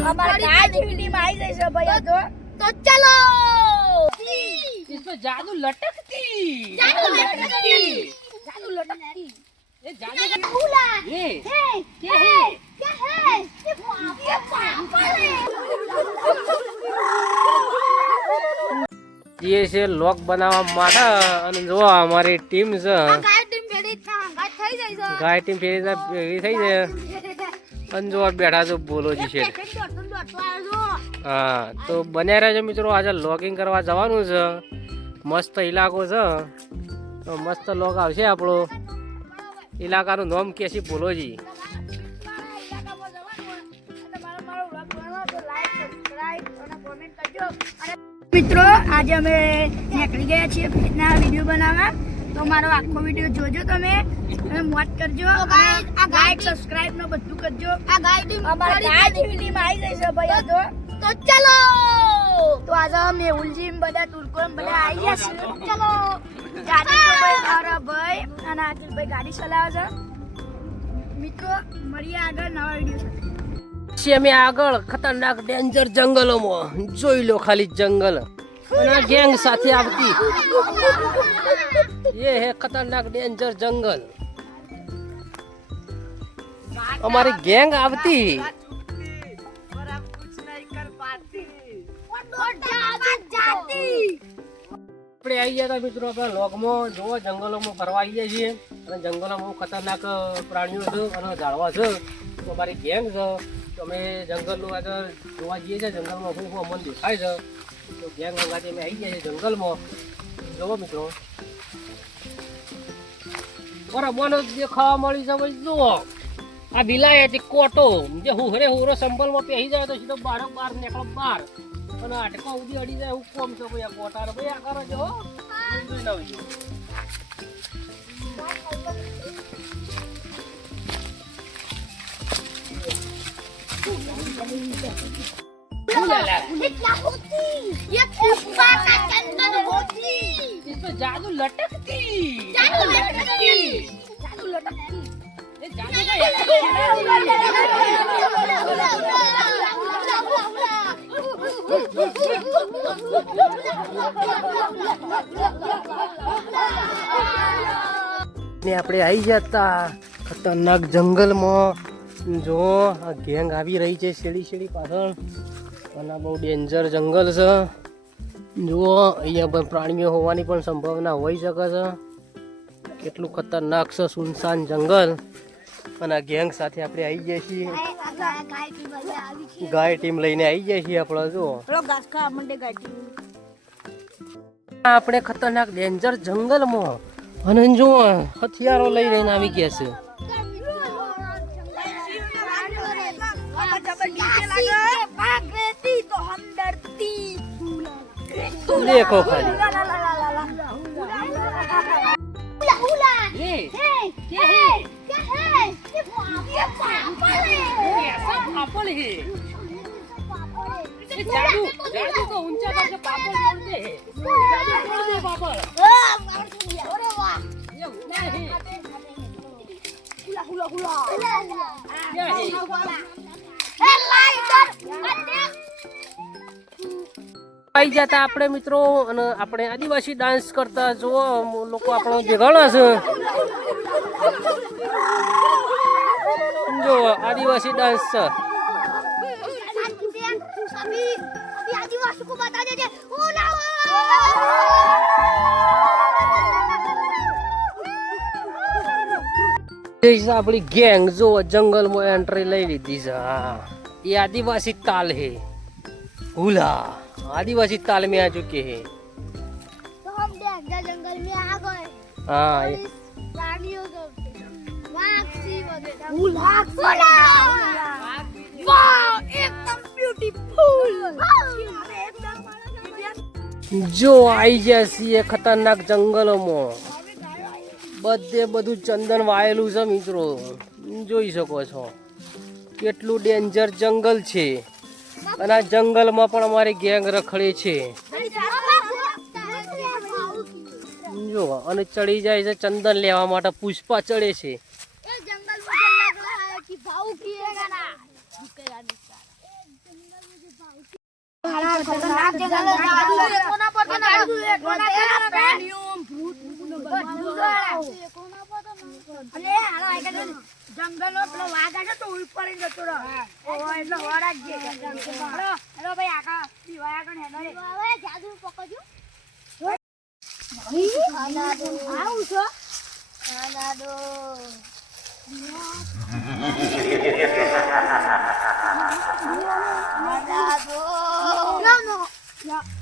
અમારી ગાડી ફિલ્મ આવી જઈ છે ભાઈ આ તો તો ચલો इसमें जादू लटकती જાદુ લટકતી જાદુ લટકતી ये जादू का ફૂલા ये હે क्या है क्या है ये ये पापा ये છે લોક બનાવવા માટે અને જો અમારી ટીમ છે ગાય ટીમ ભેડી થા ગાય થઈ જાય છે ગાય ટીમ ફેરી જાય, ભેગી થઈ જાય અને જો બેઠા છો બોલોજી છે? હા તો બન્યા રહેજો મિત્રો આજે લોગિંગ કરવા જવાનું છે. મસ્ત ઇલાકો છે. તો મસ્ત લોગ આવશે આપણો. ઇલાકાનું નામ કે છે બોલોજી મિત્રો આજે અમે નીકળી ગયા છીએ ફ્રીજના વીડિયો બનાવવા. તો મારો આખો વીડિયો જોજો તમે. અને મોજ કરજો લાઈક સબસ્ક્રાઇબ ને બધું કરજો આ ગાય અમારી ગાય ફિલ્મ આવી જઈ છે ભાઈ આ તો તો ચલો તો આજે મેહુલજી ને બધા તુલકો ને બધા આવી ગયા છે ચલો ગાડી તો ભાઈ મારા ભાઈ અને આદિલભાઈ ગાડી ચલાવે છે મિત્રો મળીએ આગળ નવા વિડીયો સાથે છીએ અમે આગળ ખતરનાક ડેન્જર જંગલોમાં જોઈ લો ખાલી જંગલ અને આ ગેંગ સાથે આવતી ये है खतरनाक डेंजर जंगल અમારી ગેંગ આવતી. આપણે આવી ગયા મિત્રો આપણે લોગમાં. જોવો જંગલોમાં ફરવા આવીએ છીએ. અને જંગલોમાં ખતરનાક પ્રાણીઓ છે અને ઝાડવા છે. તો અમારી ગેંગ છે. તો અમે જંગલનું આજે જોવા જઈએ છીએ. જંગલમાં હું હું અમને દેખાય છે. તો ગેંગ વગાતે અમે આવી ગયા છીએ જંગલમાં. જોવો મિત્રો. બરાબર દેખાવા મળી છે, જુઓ. આ વિલાયતી કોટો. જે હુહરે હુરો સંભલમાં પહેરી જાય તો સીધો બાર બાર નીકળો બાર. અને આટકો ઉડી અડી જાય હું કોમ છો ભાઈ આ કોટાર. ભાઈ આ કરો છો જાદુ લટકતી. જાદુ લટકતી. જાદુ લાલા? ને આપણે આવી જતા ખતરનાક જંગલમાં. જો, આ ગેંગ આવી રહી છે શેડી શેડી પાછળ. અને બહુ ડેન્જર જંગલ છે. જુઓ, અહીંયા પણ પ્રાણીઓ હોવાની પણ સંભાવના હોઈ શકે છે. કેટલું ખતરનાક છે સુનસાન જંગલ. અને આ ગેંગ સાથે આપણે આવી જઈએ છીએ. ગાય ટીમ લઈને આવી જઈએ છીએ આપણે ગાડી આપણે ખતરનાક ડેન્જર જંગલમાં. અને જો હથિયારો લઈ લઈને આવી ગયા છે. દેખો ખાલી. આવી જતા આપણે મિત્રો, અને આપણે આદિવાસી ડાન્સ કરતા જુઓ લોકો આપણો જે ગણા છે. જો આદિવાસી ડાન્સ છે आदिवासी को बता दीजिए એ છે આપણી ગેંગ જો જંગલમાં એન્ટ્રી લઈ લીધી છે હા એ આદિવાસી તાલ હે હુલા આદિવાસી ताल में आ चुके हैं तो हम डेंगा जंगल में आ गए हाँ જો આવી ગયા છીએ ખતરનાક જંગલોમાં. બધે બધું ચંદન વાયેલું છે મિત્રો. જોઈ શકો છો. કેટલું ડેન્જર જંગલ છે. અને આ જંગલમાં પણ અમારી ગેંગ રખડે છે. જો, અને ચડી જાય છે ચંદન લેવા માટે, પુષ્પા ચડે છે. જંગલ પેલો વાઘ આવે તો ઉપર જતો ઓહો, એટલે હોરા જ હેલો, હેલો ભાઈ આખા દીવાય આગળ હેલો રે. આવું છો અલે એ આ તો હારા બચિયા નકળવાનું પેલું ભૂત ખાના દો ખાના દો આપણે બધાને થઈ ગયો જરા સંભાળી સંભાળી નજીઓ ન કહો હું થાય તો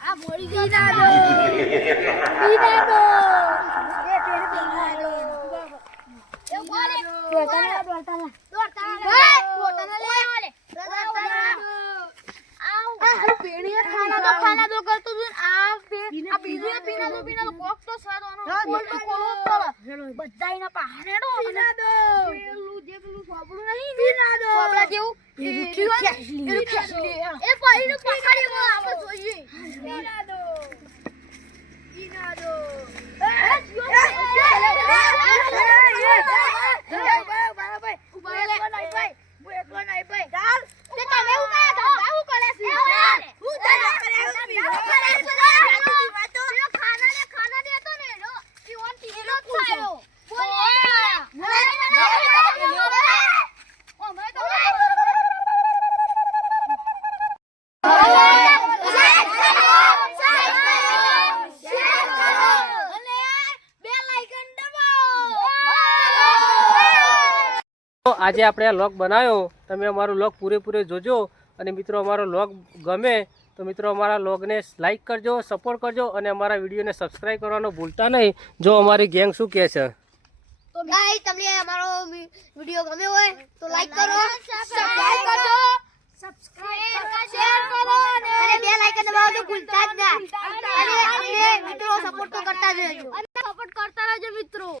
આ મળી ગયો પીના દો એ બોલે દોડતા દોડતા દોડતા દોડતા લે. આ પેણીએ ખાના દો ખાના દો કરતો આ પે- આ બીજું પીના દો પીના દો કોક તો સ્વાદ આનો કોલ તો કોલો જ પડે બધા એના સોપડું નહીં સોપડા જેવું. એ ખેંચલી એ ખેંચલી yo nado. Y આજે આપણે આ લોક બનાવ્યો. તમે અમારો લોક પૂરેપૂરો જોજો. અને મિત્રો અમારો લોગ ગમે તો મિત્રો અમારા લોગને લાઇક કરજો સપોર્ટ કરજો અને અમારા વિડીયોને સબસ્ક્રાઈબ કરવાનું ભૂલતા નહીં. જો અમારી ગેંગ શું કહે છે? તો ગાઈસ તમને અમારો વિડિયો ગમ્યો હોય તો લાઈક કરો સબસ્ક્રાઇબ કરજો સબસ્ક્રાઇબ કરો શેર કરો અને બે આઇકન દબાવવાનું ભૂલતા જ ના. અને મિત્રો સપોર્ટ તો કરતા જ રહેજો. અને સપોર્ટ કરતા રહેજો મિત્રો.